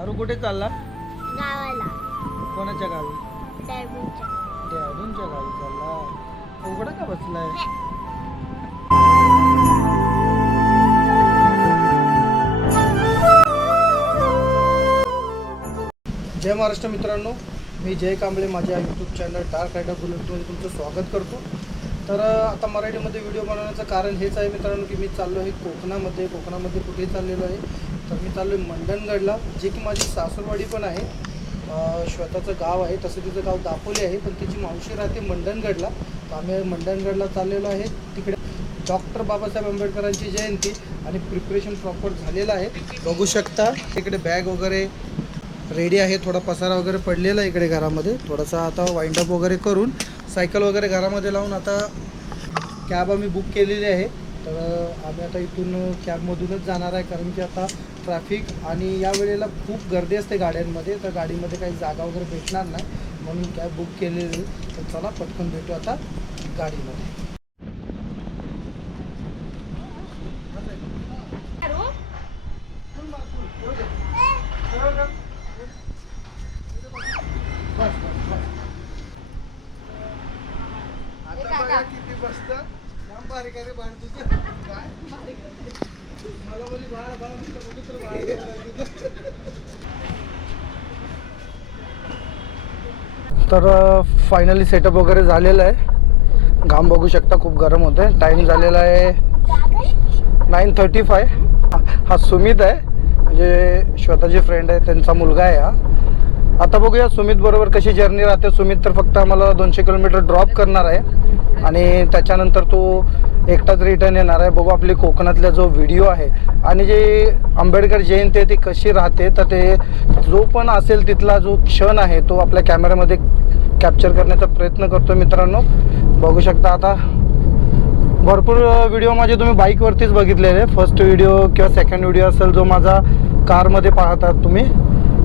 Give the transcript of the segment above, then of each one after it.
अरू कुठे चालला? गावाला. कोणाच्या गावी? डॅडूनच्या गावी चालला. उघडा का बसलाय? जय महाराष्ट्र मित्रांनो. मी जय कांबळे माझ्या यूट्यूब चॅनल डार्क रायडर बुलेटमध्ये तुमचं स्वागत करतो. तर अं, आता मराठीमध्ये व्हिडिओ बनवण्याचं कारण हेच आहे मित्रांनो की मी चाललो आहे कोकणामध्ये. कोकणामध्ये कुठे चाललेलो आहे? तर मी चाललो आहे मंडणगडला जे की माझी सासूरवाडी पण आहे. स्वतःचं श्वेताचं गाव आहे तसं तिचं गाव दापोली आहे पण तिची मावशी राहते मंडणगडला. तर आम्ही मंडणगडला चाललेलो आहे. तिकडे डॉक्टर बाबासाहेब आंबेडकरांची जयंती आणि प्रिपरेशन प्रॉपर झालेलं आहे. बघू शकता तिकडे बॅग वगैरे रेडी आहे थोडा पसारा वगैरे पडलेला आहे इकडे घरामध्ये. थोडासा आता वाइंडअप वगैरे करून सायकल वगैरे घरामध्ये लावून आता कॅब आम्ही बुक केलेली आहे. तर आम्ही आता इथून कॅबमधूनच जाणार आहे कारण की आता ट्रॅफिक आणि या वेळेला खूप गर्दी असते गाड्यांमध्ये तर गाडीमध्ये काही जागा वगैरे भेटणार नाही. म्हणून कॅब बुक केलेली तर चला पटकन भेटू आता गाडीमध्ये आता बघा किती बसतं जाम बारीक आहे रे बाळ तुझं. काय? मला बोलली बाळ, बाळ म्हटलं, बघू तर बाळ गेलं. तर फायनली सेटअप वगैरे झालेलं आहे. घाम बघू शकता खूप गरम होते टाईम झालेला आहे नाईन थर्टी फाय हा सुमित आहे. म्हणजे श्वेताची फ्रेंड आहे त्यांचा मुलगा आहे हा. आता बघूया सुमित बरोबर कशी जर्नी राहते. सुमित तर फक्त आम्हाला दोनशे किलोमीटर ड्रॉप करणार आहे. आणि त्याच्यानंतर तो एकटाच रिटर्न येणार आहे. बघू आपली कोकणातला जो व्हिडिओ आहे. आणि जे आंबेडकर जयंती आहे ती कशी राहते तर ते जो पण असेल तिथला जो क्षण आहे तो आपल्या कॅमेऱ्यामध्ये कॅप्चर करण्याचा प्रयत्न करतो मित्रांनो. बघू शकता आता. भरपूर व्हिडिओ माझे तुम्ही बाईकवरतीच बघितलेले. फर्स्ट व्हिडिओ किंवा सेकंड व्हिडिओ असेल जो माझा कारमध्ये पाहतात तुम्ही.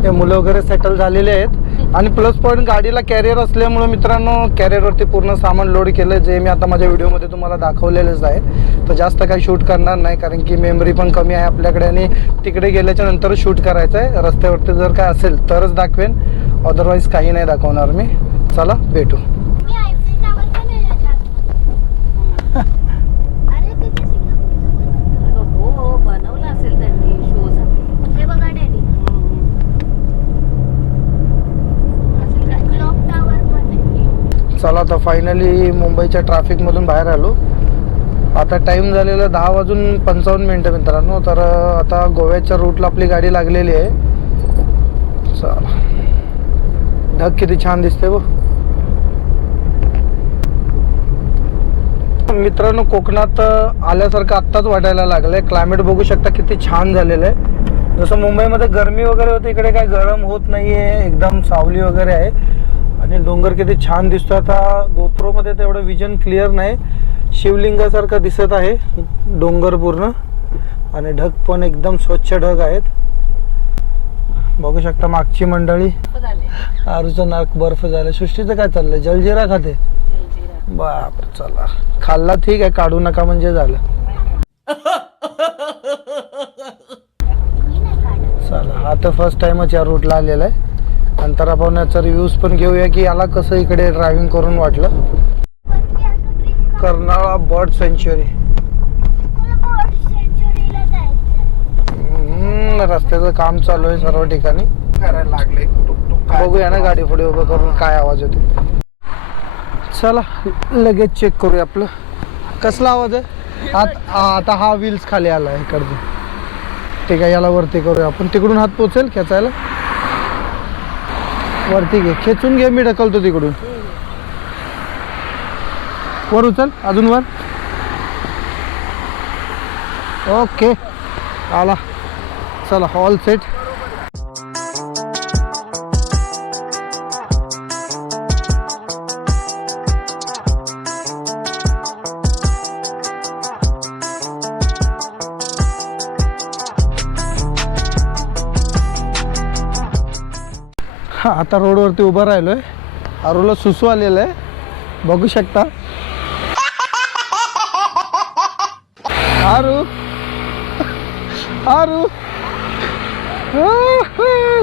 हे मुलं वगैरे सेटल झालेले आहेत. आणि प्लस पॉईंट गाडीला कॅरियर असल्यामुळं मित्रांनो कॅरियरवरती पूर्ण सामान लोड केलं जे मी आता माझ्या व्हिडिओमध्ये तुम्हाला दाखवलेलंच आहे. तर जास्त काही शूट करणार नाही कारण की मेमरी पण कमी आहे आपल्याकडे आणि तिकडे गेल्याच्यानंतर शूट करायचं आहे रस्त्यावरती जर काय असेल तरच दाखवेन. अदरवाईज काही नाही दाखवणार मी. चला भेटू. हो हो बनवलं असेल त्यांनी शोसाठी पण. हे बघा डॅडी. असेल काय क्लॉक टावर पण आहे. चला आता फायनली मुंबईच्या ट्रॅफिकमधून बाहेर आलो. आता टाईम झालेला दहा वाजून पंचावन्न मिनटं मित्रांनो तर आता गोव्याच्या रूटला आपली गाडी लागलेली आहे. चला. ढग किती छान दिसते बघ. मित्रांनो कोकणात आल्यासारखं आत्ताच वाटायला लागलंय. क्लायमेट बघू शकता किती छान झालेलं आहे जसं मुंबईमध्ये गरमी वगैरे होते इकडे काय गरम होत नाहीये. एकदम सावली वगैरे आहे. आणि डोंगर किती छान दिसतो आता गोप्रोमध्ये तेवढं विजन क्लिअर नाही. शिवलिंगासारखं दिसत आहे. डोंगर पूर्ण. आणि ढग पण एकदम स्वच्छ ढग आहेत. बघू शकता मागची मंडळी. आरूचं नाक बर्फ झालं. सृष्टीचं काय चाललंय? जलजिरा खाते. बाप चला. खाल्ला ठीक आहे काढू नका म्हणजे झालं. चला हा तर फर्स्ट टाइमच या रूटला आलेला आहे. नंतर आपण याचा रिव्ह्यूज पण घेऊया की याला कसं इकडे ड्रायव्हिंग करून वाटलं. Karnala Bird Sanctuary. रस्त्याचं काम चालू आहे सर्व ठिकाणी. करायला लागले. बघूया ना गाडी पुढे उभं करून काय आवाज येतो चला लगेच चेक करूया आपलं. कसला आवाज आहे? आत आता हा व्हील्स खाली आला आहे इकडचं ठीक आहे याला वरती करूया आपण. तिकडून हात पोचेल खेचायला? वरती घे. खेचून घे मी ढकलतो तिकडून. वर उचल अजून वर. ओके. आला. चला हॉल सेट आता रोडवरती उभं राहिलो आहे आरूला सुसू आलेलं आहे. बघू शकता. आरू. आरू.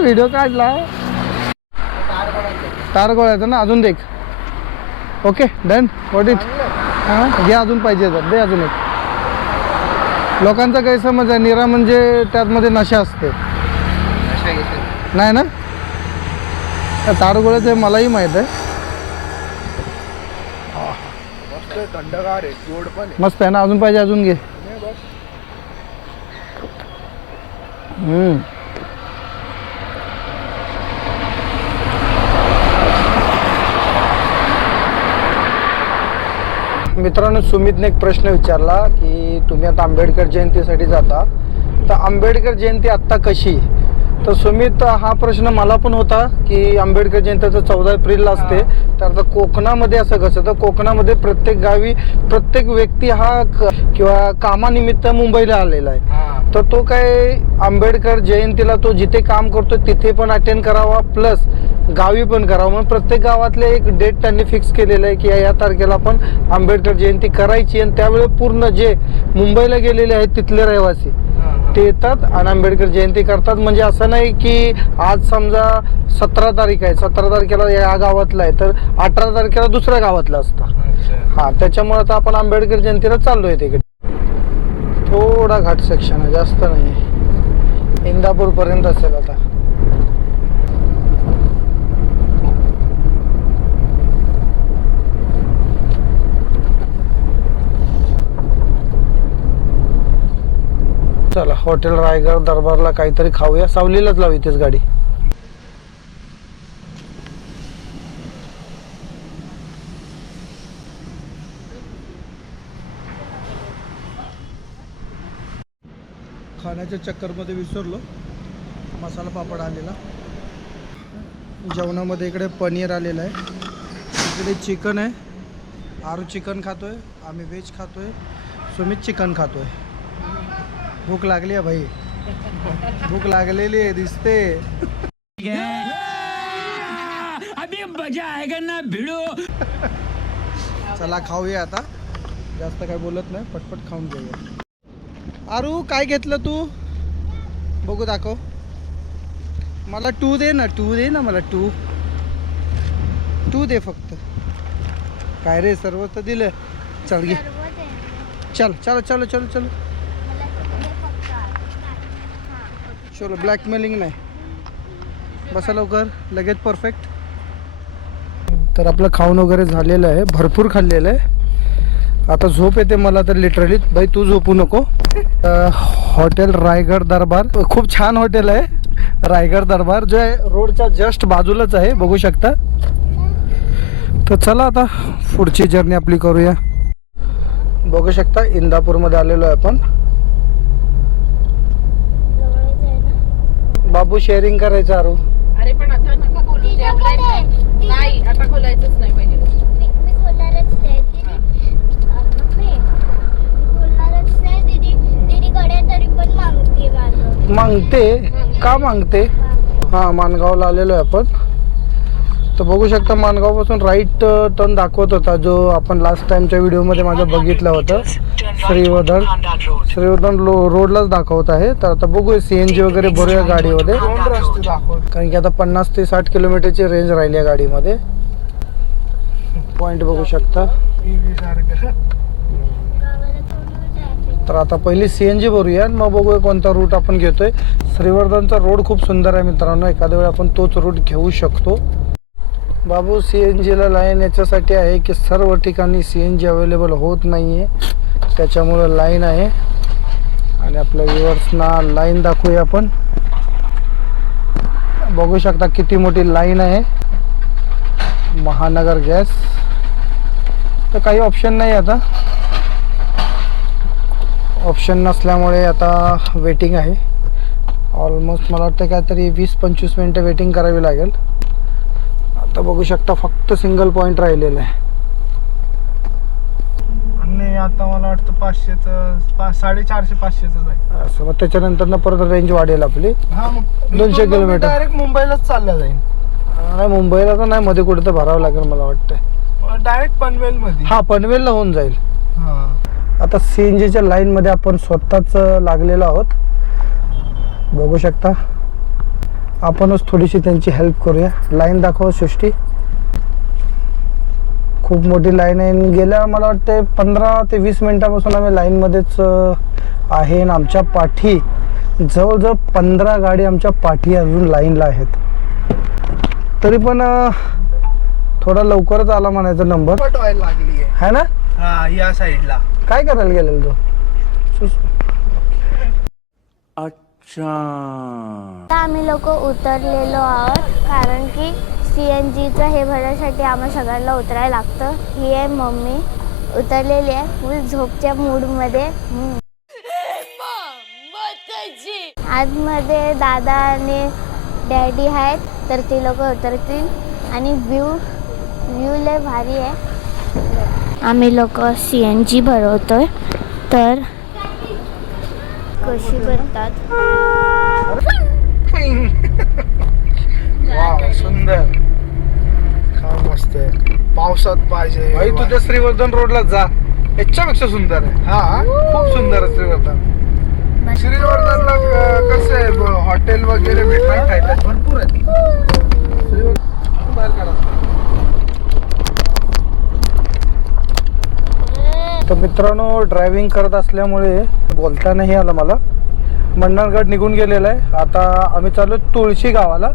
व्हिडिओ काढला. तार गोळ्याचा ना अजून देख. ओके डन वॉट इट हां घे अजून पाहिजे तर दे अजून एक. लोकांचा गैरसमज आहे निरा म्हणजे त्यातमध्ये नशा असते. नाही ना? त्या तार ते मलाही माहीत आहे थंडगार आहे गोड पण आहे. मस्त आहे ना अजून पाहिजे अजून घे. हम्म. मित्रांनो सुमितने एक प्रश्न विचारला की तुम्ही आता आंबेडकर जयंतीसाठी जाता. तर आंबेडकर जयंती आत्ता कशी? तर सुमित हा प्रश्न मला पण होता की आंबेडकर जयंती तर चौदा एप्रिलला असते. तर आता कोकणामध्ये असं कसं तर कोकणामध्ये प्रत्येक गावी प्रत्येक व्यक्ती हा किंवा कामानिमित्त मुंबईला आलेला आहे. तर तो काय आंबेडकर जयंतीला तो जिथे काम करतो तिथे पण अटेंड करावा प्लस गावी पण करावं. म्हणून प्रत्येक गावातले एक डेट त्यांनी फिक्स केलेलं आहे की या- या तारखेला आपण आंबेडकर जयंती करायची. आणि त्यावेळी पूर्ण जे मुंबईला गेलेले आहेत तिथले रहिवासी ते येतात आणि आंबेडकर जयंती करतात. म्हणजे असं नाही की आज समजा सतरा तारीख आहे सतरा तारखेला या गावातला आहे तर अठरा तारखेला दुसऱ्या गावातला असतं. हा त्याच्यामुळे आता आपण आंबेडकर जयंतीला चाललोय तिकडे. थोडा घाट सेक्शन आहे जास्त नाही इंदापूर पर्यंत असेल आता. चला हॉटेल रायगड दरबारला काहीतरी खाऊया. सावलीलाच लावू इथेच गाडी. खाण्याच्या चक्करमध्ये विसरलो. मसाला पापड आलेला. जेवणामध्ये इकडे पनीर आलेलं आहे. इकडे चिकन आहे. आरू चिकन खातोय. आम्ही व्हेज खातोय. सुमित चिकन खातोय. भूक लागली आहे भाई. भूक लागलेली आहे दिसते. अभी मजा आएगा ना भिड़ो। चला खाऊया आता. जास्त काय बोलत नाही पटपट खाऊन घेऊया. आरू काय घेतलं तू? बघू दाखव. मला टू दे ना टू दे ना मला टू टू दे फक्त. काय रे सर्व तर दिलं. चल घे. चल चलो चलो चलो चलो मला दे फक्त. हां. चलो ब्लॅकमेलिंग नाही. बसा लवकर लगेच परफेक्ट तर आपलं खाऊन वगैरे झालेलं आहे भरपूर खाल्लेलं आहे. आता झोप येते मला तर लिटरली भाई तू झोपू नको. हॉटेल रायगड दरबार. खूप छान हॉटेल आहे रायगड दरबार जो आहे रोडच्या जस्ट बाजूलाच आहे बघू शकता. तर चला आता पुढची जर्नी आपली करूया. बघू शकता इंदापूरमध्ये आलेलो आहे आपण जवळच आहे ना. बाबू शेअरिंग करायचं आरू. अरे पण आता नका बोलू. ते. नाही. आता बोलायचंच नाही पहिले मी मी बोलणारच नाही. दीदी अं, मम्मी मी बोलणारच नाही. दीदी दीदीकडे तरी पण मागते माझं. मागते? का मागते? हां. माणगावला आलेलो आहे आपण. तर बघू शकता माणगावपासून राईट टर्न दाखवत होता जो आपण लास्ट टाइमच्या व्हिडिओमध्ये माझं बघितलं होतं. श्रीवर्धन. श्रीवर्धन लो रोडलाच दाखवत आहे. तर आता बघूया सी एन जी वगैरे भरूया गाडीमध्ये. कारण की आता पन्नास ते साठ किलोमीटरची रेंज राहिली आहे गाडीमध्ये. पॉईंट बघू शकता. तर आता पहिली सी एन जी भरूया आणि मग बघूया कोणता रूट आपण घेतोय. श्रीवर्धनचा रोड खूप सुंदर आहे मित्रांनो. एखाद्या वेळी आपण तोच रूट घेऊ शकतो. बाबू सी एन जीला लाईन याच्यासाठी आहे की सर्व ठिकाणी सी एन जी अवेलेबल होत नाही आहे त्याच्यामुळं लाईन आहे. आणि आपल्या व्ह्युअर्सना लाईन दाखवूया आपण. बघू शकता किती मोठी लाईन आहे. महानगर गॅस. तर काही ऑप्शन नाही आता. ऑप्शन नसल्यामुळे आता वेटिंग आहे. ऑलमोस्ट मला वाटतं काहीतरी वीस पंचवीस मिनटं वेटिंग करावी लागेल. आता बघू शकता फक्त सिंगल पॉईंट राहिलेलं आहे. आणि आता मला वाटतं पाचशेचं पा साडेचारशे पाचशेच आहे असं मग त्याच्यानंतर परत रेंज वाढेल आपली. हा मग दोनशे किलोमीटर. डायरेक्ट मुंबईलाच चालला जाईल नाही मुंबईला तर नाही मध्ये कुठं तर भरावं लागेल मला वाटतं डायरेक्ट पनवेल मध्ये हा पनवेलला होऊन जाईल. आता सी एन जीच्या लाईनमध्ये आपण स्वतःच लागलेलो आहोत. बघू शकता. आपणच थोडीशी त्यांची हेल्प करूया. लाईन दाखव सृष्टी. खूप मोठी लाईन आहे. गेल्या मला वाटते पंधरा ते वीस मिनिटापासून आम्ही लाईनमध्येच आहे. आणि आमच्या पाठी जवळजवळ पंधरा गाडी आमच्या पाठी अजून लाईनला आहेत. तरी पण थोडा लवकरच आला म्हणायचा नंबर लागली आहे है ना? हा या साईडला काय करायला गेलेला तो? आता आम्ही लोक उतरलेलो आहोत कारण की सी एन जीचं हे भरण्यासाठी आम्हाला सगळ्यांना उतरायला लागतं. ही आहे मम्मी. उतरलेली आहे फुल झोपच्या मूडमध्ये हम्म. आतमध्ये दादा आणि डॅडी आहेत तर ती लोक उतरतील. आणि व्ह्यू व्ह्यू लय भारी आहे. आम्ही लोक सी एन जी भरवतोय. तर कशी भरतात वाव सुंदर. काय मस्त आहे. पावसात पाहिजे भाई तुझ्या श्रीवर्धन रोडला जा. याच्यापेक्षा सुंदर आहे. हा? खूप सुंदर आहे श्रीवर्धन. श्रीवर्धनला कसं आहे? हॉटेल वगैरे भेटणार भरपूर आहे श्रीवर्धन बाहेर काढा. तर मित्रांनो ड्रायव्हिंग करत असल्यामुळे बोलता नाही आलं मला. मंडणगड निघून गेलेलं आहे. आता आम्ही चालू तुळशी गावाला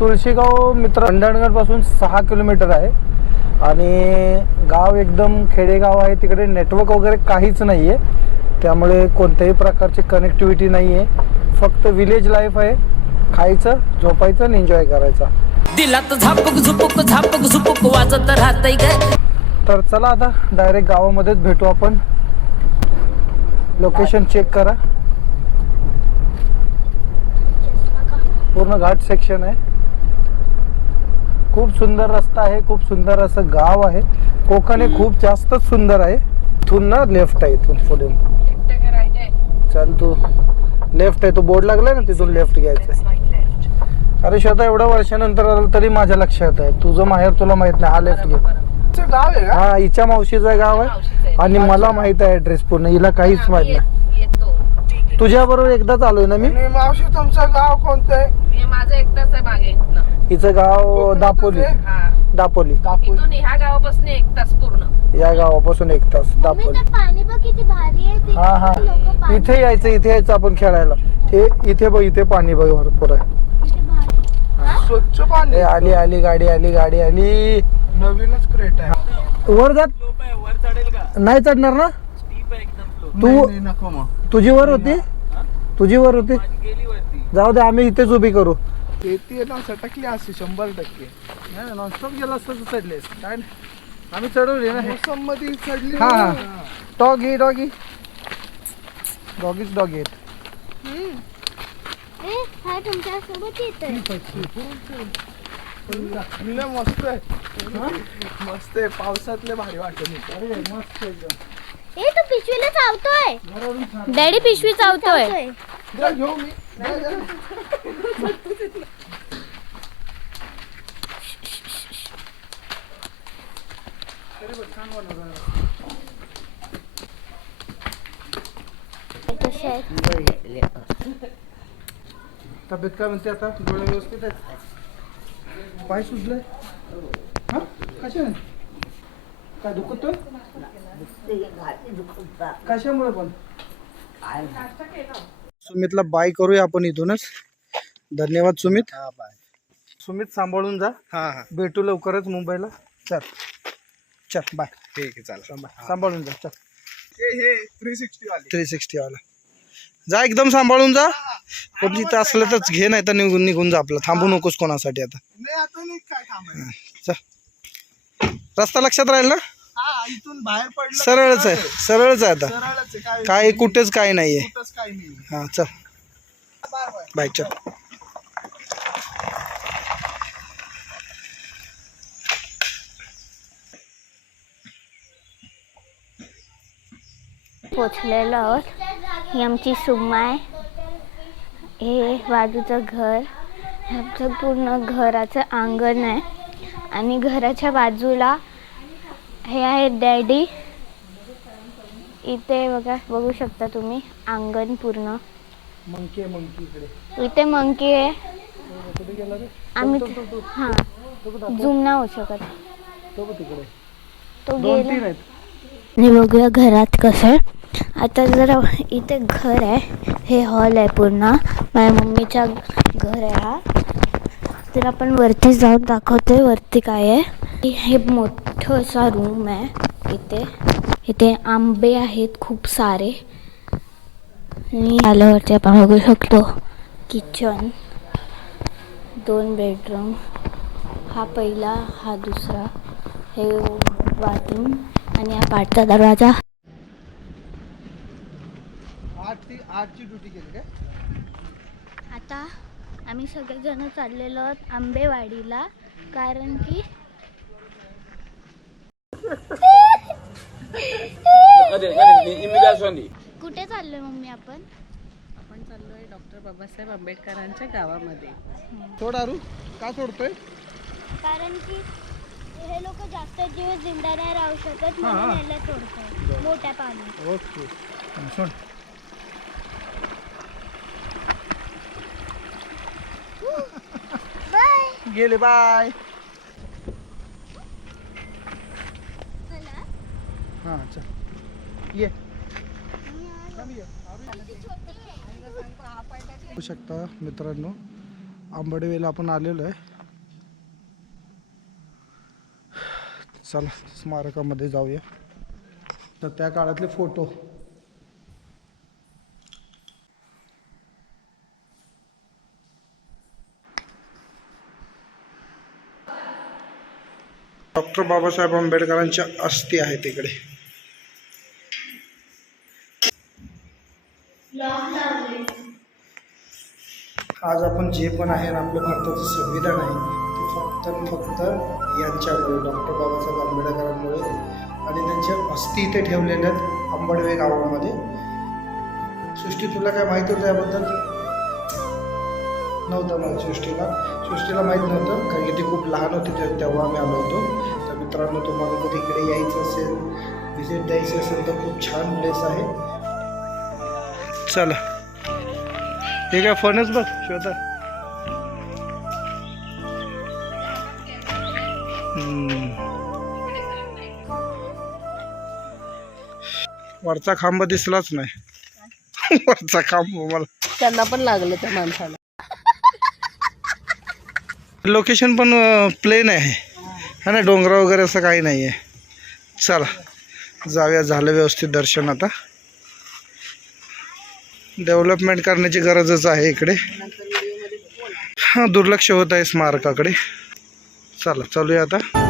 तुळशीगाव मित्र मंडणगडपासून सहा किलोमीटर आहे. आणि गाव एकदम खेडेगाव आहे. तिकडे नेटवर्क वगैरे काहीच नाही आहे त्यामुळे कोणत्याही प्रकारची कनेक्टिव्हिटी नाही आहे फक्त विलेज लाईफ आहे. खायचं झोपायचं आणि एन्जॉय करायचा. दिलात झापक झुपक झापक झुपक वाजत राहतय ग. तर चला आता डायरेक्ट गावामध्येच भेटू आपण. लोकेशन चेक करा. पूर्ण घाट सेक्शन आहे. खूप सुंदर रस्ता आहे खूप सुंदर असं गाव आहे. कोकण हे खूप जास्तच सुंदर आहे. इथून ना लेफ्ट आहे इथून पुढे. चल तू लेफ्ट आहे तो बोर्ड लागलाय ना तिथून लेफ्ट घ्यायचं आहे. अरे श्वेता एवढ्या वर्षानंतर आलं तरी माझ्या लक्षात आहे. तुझं माहेर तुला माहीत नाही हा लेफ्ट घे. तुमचं गाव आहे का? हा हिच्या मावशीचं गाव आहे. आणि मला माहीत आहे ऍड्रेस पूर्ण. हिला काहीच माहीत नाही. येतो तुझ्या बरोबर एकदाच आलोय ना मी? आणि मावशी तुमचं गाव कोणतं आहे? हे माझं एकटाच आहे मागे इथनं. हिचं गाव दापोली. हा. दापोली. इथून ह्या गावापासून एक तास पूर्ण. या गावापासून एक तास मम्मी दापोली. ते पाणी बघ किती भारी आहे ते. हा हा. लोकं पाणी इथे यायचं इथे यायचं आपण खेळायला. हे इथे बघ इथे पाणी बघ भरपूर आहे. किती भारी. स्वच्छ पाणी. आली आली गाडी आली गाडी आली. नवीनच क्रेट आहे. वर जात? नाही चढणार ना? तू नाही, नको मग. तुझी वर होती? तुझी वर होती? जाऊ दे आम्ही इथेच उभी करू. शेती ना सटकली असे शंभर टक्के. नाही नॉनस्टॉप गेला असतं तर चढलेस. काय नाही. आम्ही चढवली ना. हे मोसममध्ये चढली हा, हा. डॉगी डॉगी डॉगीच डॉगी आहेत ए, हा तुमच्यासोबत येतोय. लय मस्त आहे. मस्त आहे पावसातले भारी वाटत अरे मस्त एकदम. ए तू पिशवीला चावतोय. डॅडी पिशवी चावतोय. घेऊ मी. कसे आहेत? तब्येत काय म्हणते आता? डोळे व्यवस्थित आहेत? पाय सुजलाय? हा कशा काय दुखतोय? कशामुळे पण? सुमितला बाय करूया आपण इथूनच. धन्यवाद सुमित. हा बाय. सुमित सांभाळून जा. हा हा. भेटू लवकरच मुंबईला. चल. चल बाय. ठीक आहे चालेल. सांभाळून जा चल. हे हे थ्री सिक्स्टी वाली. थ्री सिक्स्टी वाला. जा एकदम सांभाळून जा. पण तिथं असलं तर घे नाही तर निघून निघून जा आपलं. थांबू नकोस कोणासाठी आता. नाही आता नाही काय थांबायचं. चल. रस्ता लक्षात राहील ना? हा इथून बाहेर पडलं सरळच आहे सरळच आहे आता. सरळच आहे काय काय कुठेच काय नाहीये. कुठंच काही नाही हा चल. बाय बाय बाय चल. पोचलेलो आहोत. ही आमची सुम्मा आहे. हे बाजूचं घर. हे आमचं पूर्ण घराचं अंगण आहे. आणि घराच्या बाजूला हे आहे डॅडी. इथे बघा बघू शकता तुम्ही अंगण पूर्ण. मंकी आहे मंकी इकडे. इथे मंकी आहे. आम्ही हां. झूम नाही होऊ शकत. तो गेला. आणि बघूया घरात कसं आता जरा इथे घर आहे. हे हॉल आहे पूर्ण. माझ्या मम्मीच्या घर आहे हा. तर आपण वरती जाऊन दाखवतोय वरती काय आहे. हे मोठं असा रूम आहे इथे. इथे आंबे आहेत खूप सारे. आणि आल्यावरती आपण बघू शकतो किचन दोन बेडरूम हा पहिला हा दुसरा. हे बाथरूम आणि हा पाठचा दरवाजा. आठची ड्युटी केली काय? आता आम्ही सगळेजण चाललेलो आहोत आंबेवाडीला कारण की कुठे चाललोय मम्मी आपण? आपण चाललोय डॉक्टर बाबासाहेब आंबेडकरांच्या गावामध्ये. सोड अरू का सोडतोय? कारण की हे लोक जास्त दिवस जिंदा नाही राहू शकत म्हणून याला सोडतो मोठ्या पाण्यात. ओके. सोड. गेले बाय. हां चल. ये. बघू शकता मित्रांनो आंबडवेला आपण आलेलो आहे. चला स्मारकामध्ये जाऊया. तर त्या काळातले फोटो. डॉक्टर बाबासाहेब आंबेडकरांच्या अस्थी आहेत इकडे. आज आपण जे पण आहे ना आपलं भारताचं संविधान आहे ते फक्त फक्त यांच्यामुळे डॉक्टर बाबासाहेब आंबेडकरांमुळे आणि त्यांच्या अस्थी इथे ठेवलेल्या आहेत आंबडवे गावामध्ये. सृष्टी तुला काय माहिती होतं याबद्दल? नव्हतं मला सृष्टीला. सृष्टीला माहीत नव्हतं कारण की ती खूप लहान होती तेव्हा आम्ही आलो होतो. मित्रांनो तुम्हाला कधी इकडे यायचं असेल व्हिजिट द्यायची असेल तर खूप छान प्लेस आहे. चला. हे काय फोनच बघ हम्म. वरचा खांब दिसलाच नाही. वरचा खांब मला. त्यांना पण लागलं त्या माणसाला. लोकेशन पण प्लेन आहे. हा ना डोंगरा वगैरे असं काही नाही आहे. चला जाऊया झालं व्यवस्थित दर्शन आता. डेव्हलपमेंट करण्याची गरजच आहे इकडे. हां दुर्लक्ष होत आहे स्मारकाकडे. चला चालूया आता.